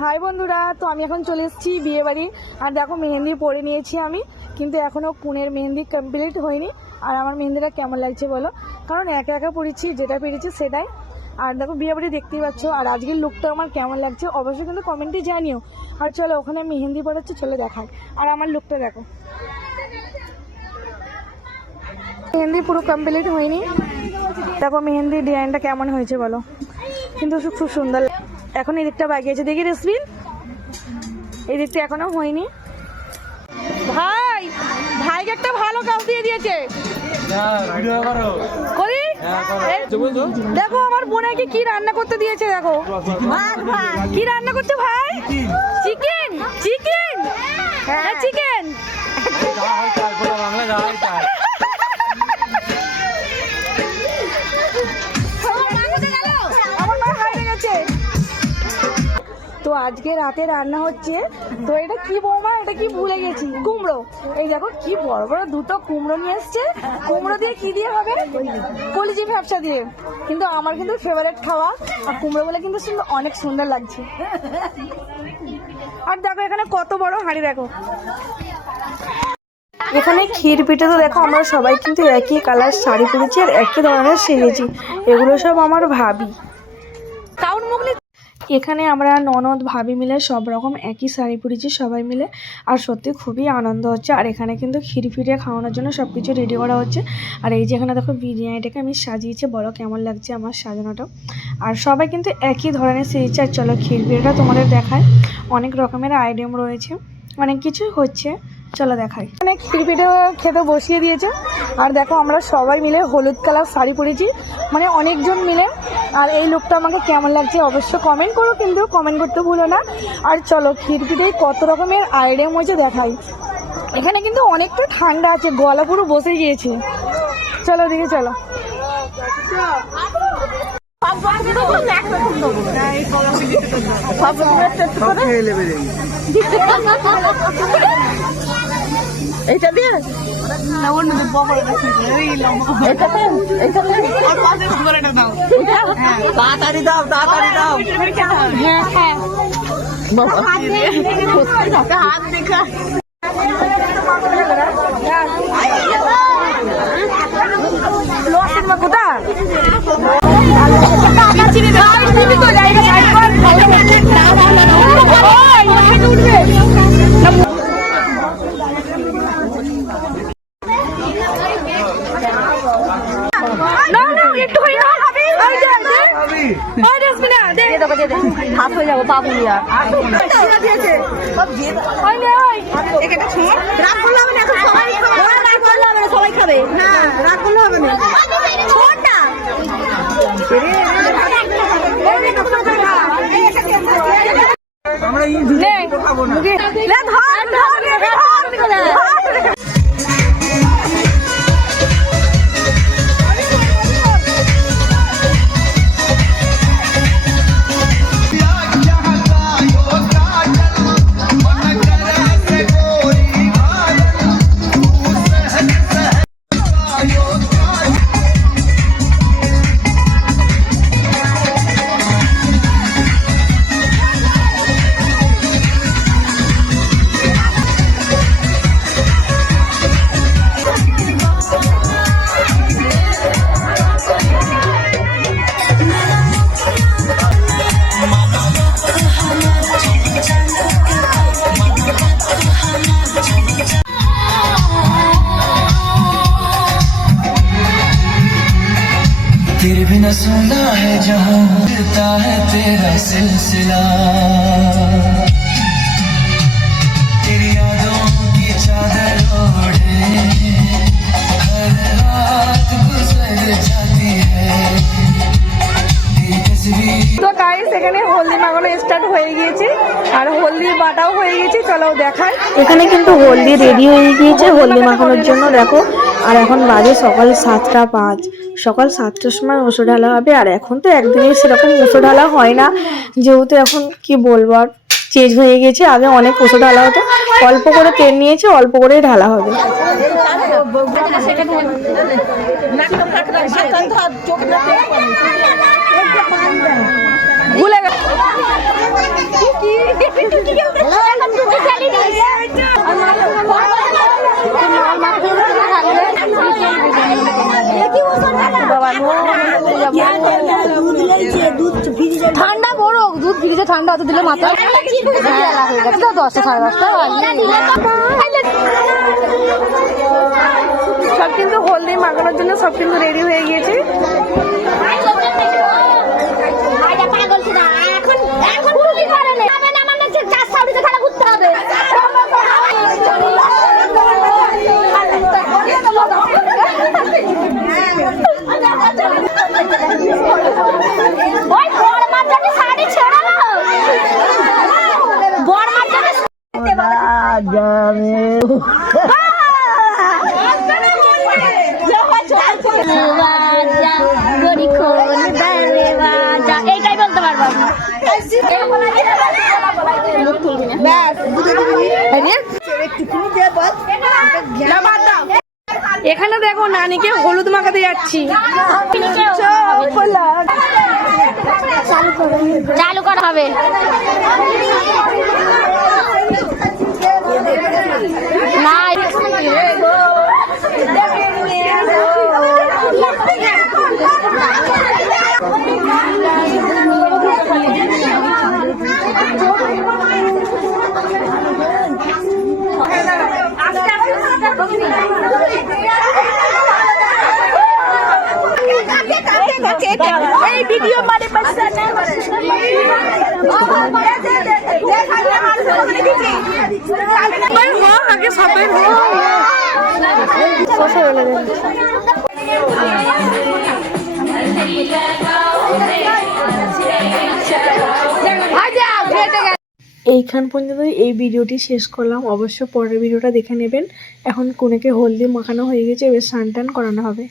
High বন্ধুরা, তো আমি এখন চলে এসেছি বিয়ে বাড়ি। আর দেখো মেহেন্দি পরে নিয়েছি আমি, কিন্তু এখনও পুনের মেহেন্দি কমপ্লিট হয়নি। আর আমার মেহেন্দিটা কেমন লাগছে বলো, কারণ একা একা পড়েছি, যেটা পেরেছি সেটাই। আর দেখো বিয়ে বাড়ি দেখতেই পাচ্ছ। আর আজকের লুকটা আমার কেমন লাগছে অবশ্যই কিন্তু কমেন্টে জানিও। আর চলো ওখানে মেহেন্দি পড়াচ্ছে, চলে দেখায়। আর আমার লুকটা দেখো, মেহেন্দি পুরো কমপ্লিট হয়নি। দেখো মেহেন্দি ডিজাইনটা কেমন হয়েছে বলো, কিন্তু খুব সুন্দর। এখন এই দিকটা বাকি আছে, দেখি রেসবিন, এই দিকটা এখনো হয়নি। ভাই ভাইকে একটা ভালো কাজ দিয়ে দিয়েছে। দেখো আমার বোনাকে কি রান্না করতে দিয়েছে, দেখো কি রান্না করছে ভাই। চিকেন চিকেন হ্যাঁ চিকেন। তো আজকে রাতে রান্না হচ্ছে। তো এটা কি বৌমা, এটা কি ভুলে গেছি, কুমড়ো। এই দেখো কি বড় বড় দুটো কুমড়ো নিয়ে এসছে। কুমড়ো দিয়ে কি দিয়ে হবে, কলিজি ব্যবসা দিয়ে। কিন্তু আমার কিন্তু ফেভারিট খাওয়া, আর কুমড়ো বলে কিন্তু অনেক সুন্দর লাগছে। আর দেখো এখানে কত বড় হাঁড়ি, দেখো এখানে ক্ষীর পিঠে। তো দেখো আমরা সবাই কিন্তু একই কালার শাড়ি পরেছি আর একই ধরনের সেজেছি। এগুলো সব আমার ভাবি। এখানে আমরা ননদ ভাবি মিলে সব রকম একই শাড়ি পরেছি সবাই মিলে। আর সত্যি খুবই আনন্দ হচ্ছে। আর এখানে কিন্তু ক্ষীর পিঠে খাওয়ানোর জন্য সব কিছু রেডি করা হচ্ছে। আর এই যে এখানে দেখো বিরিয়ানিটাকে আমি সাজিয়েছি, বলো কেমন লাগছে আমার সাজানোটা। আর সবাই কিন্তু একই ধরনের সেজেছে। আর চলো ক্ষীর পিঠেটা তোমাদের দেখায়। অনেক রকমের আইটেম রয়েছে, অনেক কিছু হচ্ছে, চলো দেখাই। অনেক ক্ষীর পিঠে খেতে বসিয়ে দিয়েছে। আর দেখো আমরা সবাই মিলে হলুদ কালার শাড়ি পরেছি, মানে অনেকজন মিলে। আর এই লুকটা আমাকে কেমন লাগছে অবশ্যই কমেন্ট করো, কিন্তু কমেন্ট করতে ভুলো না। আর চলো ক্ষীর পিঠেই কত রকমের আইটেম হয়েছে দেখাই। এখানে কিন্তু অনেকটা ঠান্ডা আছে, গলা পুরো বসে গিয়েছে। চলো দিকে চলো। এইটা দিয়ে তাড়াতাড়ি দাও, তাড়াতাড়ি দাও। হ্যাঁ হ্যাঁ হাত দেখা হাত হয়ে যাবো পাবুলি। আর সবাই খাবে না, রাগ করলে হবে না। तेरे बिना सुना है जहाँ गिरता है तेरा सिलसिला, तेरी यादों की चादर ओढ़े हर रात गुजर जाती है तेरी तस्वीर। তো গাইস এখানে হলদি মাখানো স্টার্ট হয়ে গিয়েছে, আর হলদি বাটাও হয়ে গেছে, চলো দেখাই। এখানে কিন্তু হলদি রেডি হয়ে গিয়েছে হলদি মাখানোর জন্য, দেখো। আর এখন বাজে সকাল 7:05। সকাল 7টার সময় মুসুর ঢালা হবে। আর এখন তো একদিনই সেরকম মুসুর ঢালা হয় না, যেহেতু এখন কি বলবো আর চেঞ্জ হয়ে গেছে। আগে অনেক মুসুর ঢালা হতো, অল্প করে তেল নিয়েছে, অল্প করেই ঢালা হবে। ভুলে গেছে ঠান্ডা বড় দুধ ফ্রিজে ঠান্ডা অত দিলে মাথা হয়ে গেছে তো 10টা 10:30 সব কিন্তু হলদি মাখানোর জন্য সব কিন্তু রেডি হয়ে গিয়েছে। এইটাই বলতে পারবো এখানে দেখো নানিকে হলুদ মাখাতে যাচ্ছি। চালু করা হবে। না এই ভিডিও মানে আগে সবাই এইখান পর্যন্ত এই ভিডিওটি শেষ করলাম। অবশ্য পরের ভিডিওটা দেখে নেবেন। এখন কনেকে হলদি মাখানো হয়ে গেছে, এবার স্নান টান করানো হবে।